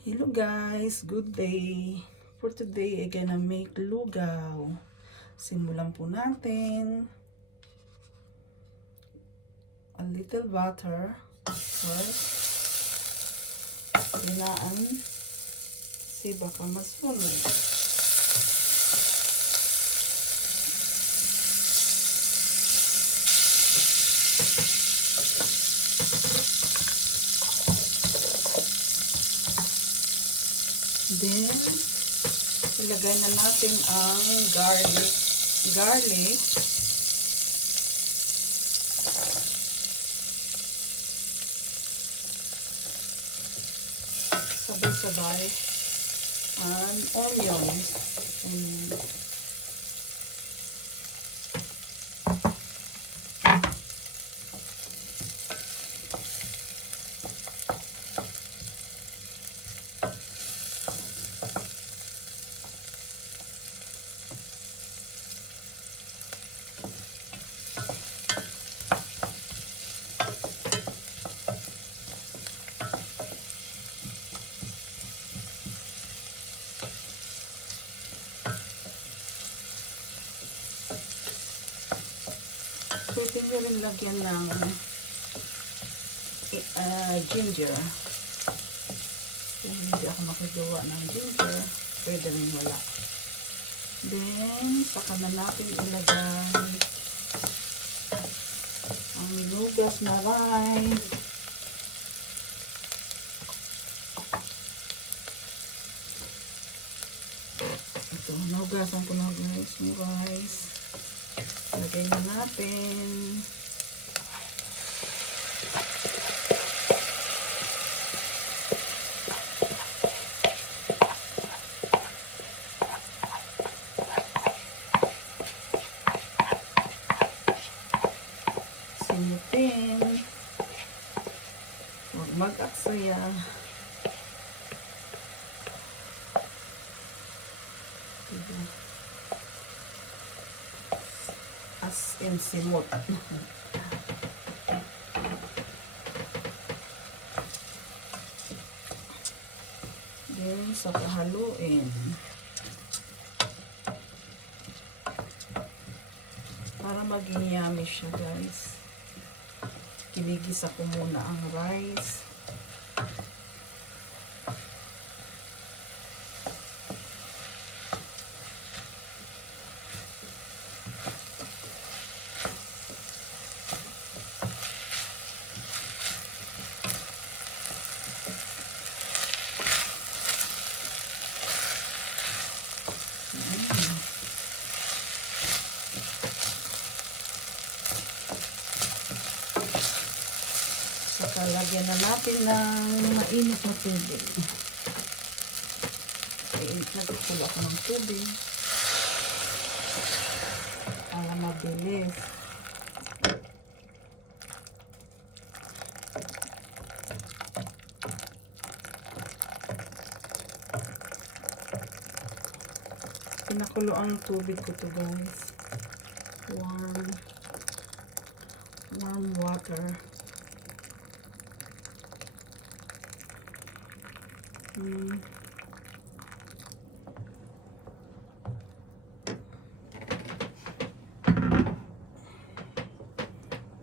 Hello guys, good day. For today, I gonna make lugaw. Simulan po natin. A little butter. First, ginaan. Si baka masunog. Then, ilagay na natin ang garlic. Sabay-sabay. And onions. Pwede nyo rin lagyan ng ginger. Kung hindi ako makagawa ng ginger, pwede rin wala. Then, saka na natin ilagay ang lugas na rice. Ito, nugasan ko na guys yung rice. Lagay na natin. Simutin. Huwag mag-aksaya. Diba? As in simot. Then, saka haluin. Para maging yummy siya guys. Kinigisa ko muna ang rice. Saka lagyan na natin ng mainit na tubig. Nagkukulo ako ng tubig para mabilis. Pinakulo ang tubig ko to guys. Warm water.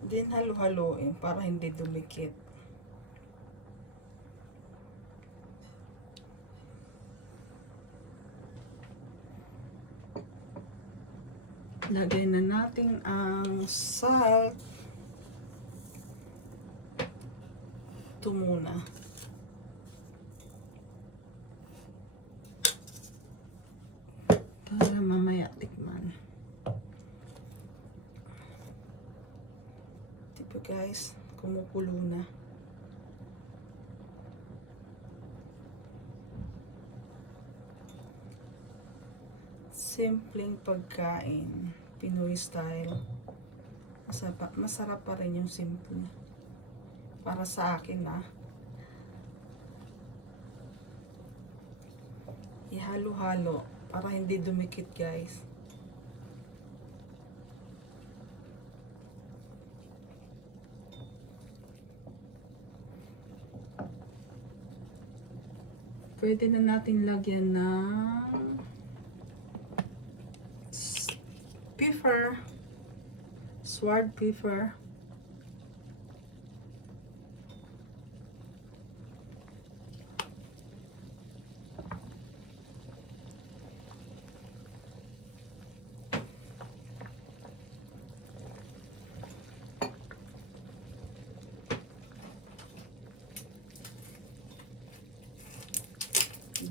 Then halo-haloin para hindi dumikit. Lagay na natin ang salt. Ito muna. Para mamaya tikman. Diba guys, kumukulo na. Simpleng pagkain, Pinoy style. Masarap pa rin yung simple. Para sa akin ihalo-halo para hindi dumikit guys. Pwede na natin lagyan ng pepper, sword pepper.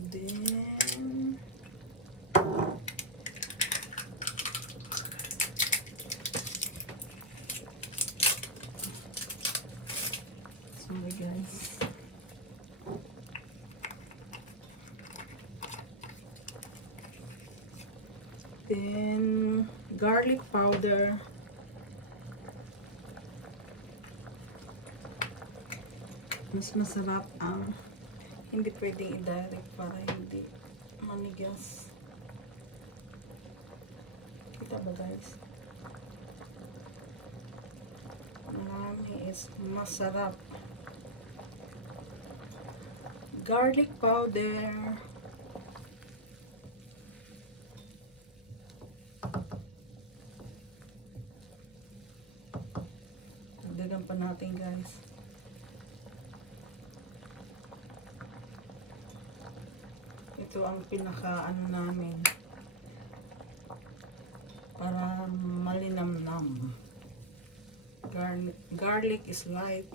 Then sorry guys. Then garlic powder. Mas masarap ang hindi pwedeng i-direct para hindi manigas. Kita ba guys? Marami is masarap. Garlic powder. Dagdagan pa natin guys. Ito ang pinaka ano namin para malinamnam. Garlic is life.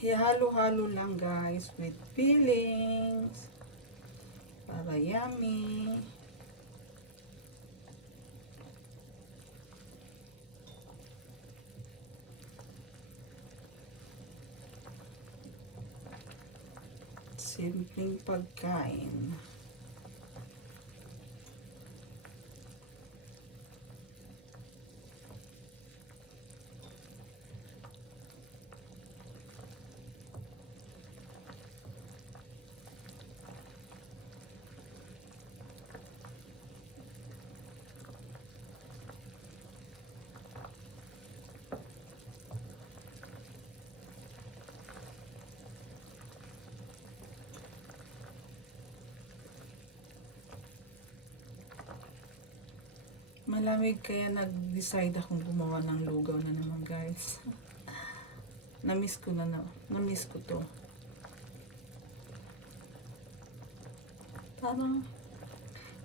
Ihalo-halo lang guys with fillings para yummy. Simpleng pagkain. Malamig kaya nag-decide akong gumawa ng lugaw na naman guys. Namiss ko to. Parang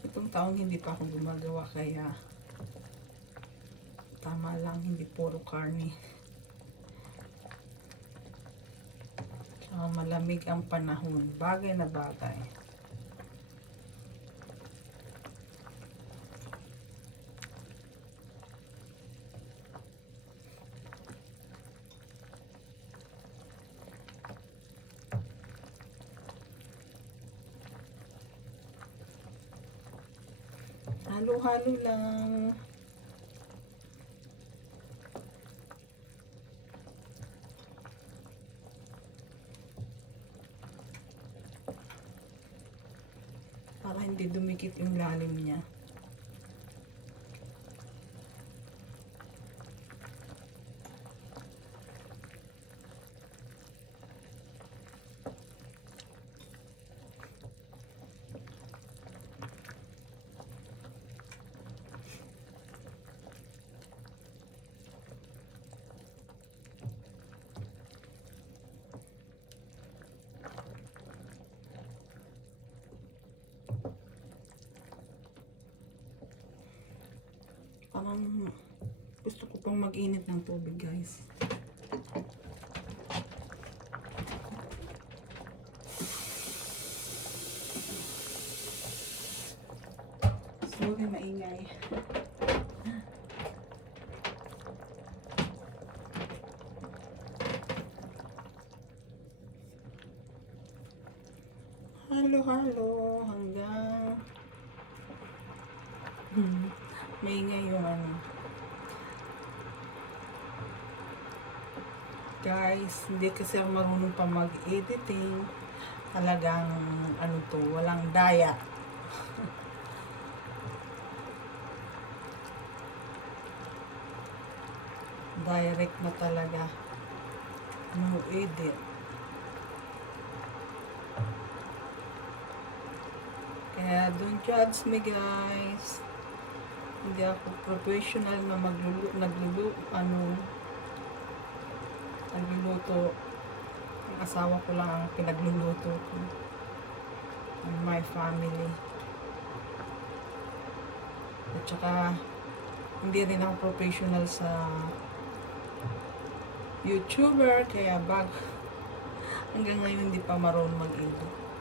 itong taong hindi pa ako gumagawa kaya tama lang, hindi puro karne. Tsaka malamig ang panahon, bagay na bagay. Halo-halo lang. Para hindi dumikit yung lalim niya. Parang gusto ko pang mag-init ng tubig guys. Sorry, maingay. Halo-halo hanggang maingay yung ano. Guys, hindi kasi ako marunong pa mag-editing. Talagang ano to, walang daya. Direct na talaga. No edit. Kaya don't judge me guys. Hindi ako professional na nagluluto. Ang asawa ko lang ang pinagluluto ko. And my family. At saka hindi rin ako professional sa YouTuber, kaya hanggang ngayon hindi pa marunong mag-edit.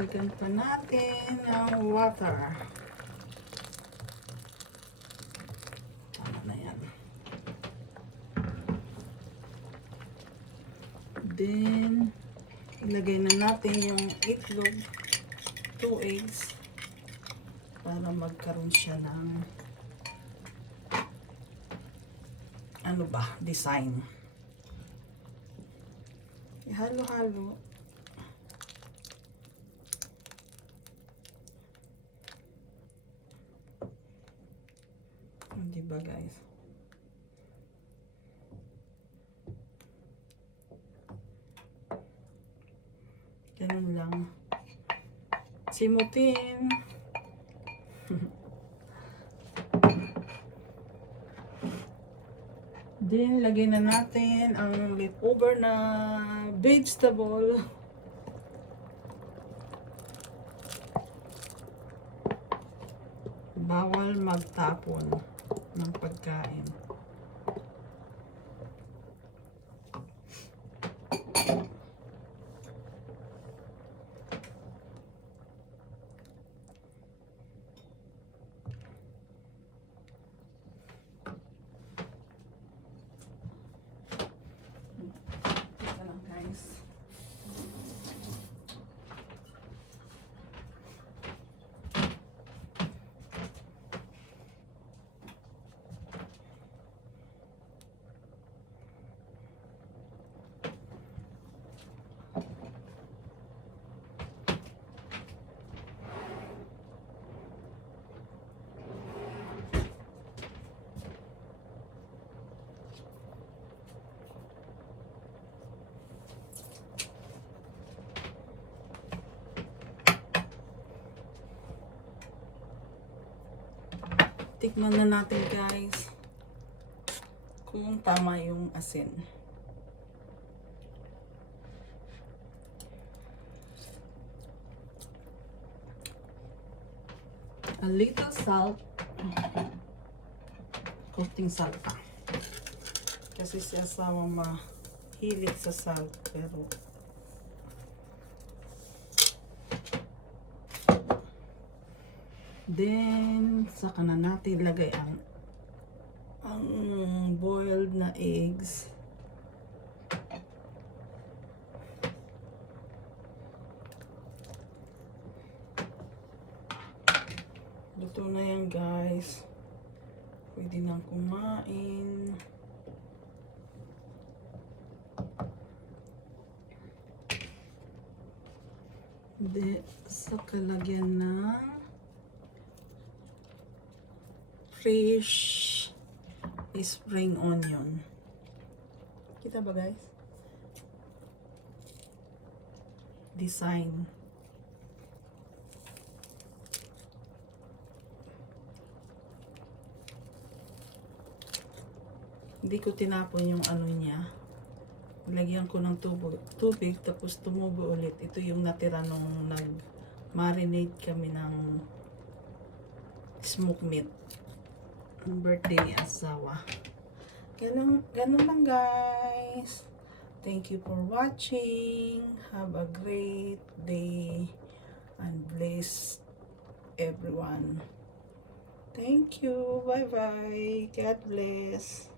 Dagdagan pa natin ng water. Tama na yan. Then, ilagay na natin yung itlog, 2 eggs, para magkaroon siya ng design. Ihalo-halo. Diba guys? Ganun lang. Simutin. Then, lagay na natin ang leftover na vegetable. Bawal magtapon ng pagkain. Ito lang guys. Tikman na natin guys kung tama yung asin. A little salt. Konting salt pa. Kasi si asawa mahilig sa salt, pero then, saka na natin lagay ang boiled na eggs. Luto na yan guys. Pwede nang kumain. Then, saka lagyan ng fresh spring onion. Kita ba guys? Design. Hindi ko tinapon yung ano niya. Lagyan ko ng tubig tapos tumubo ulit. Ito yung natira nung nag-marinate kami ng smoked meat. Ang birthday ni asawa. Ganun lang guys. Thank you for watching. Have a great day and bless everyone. Thank you. Bye bye. God bless.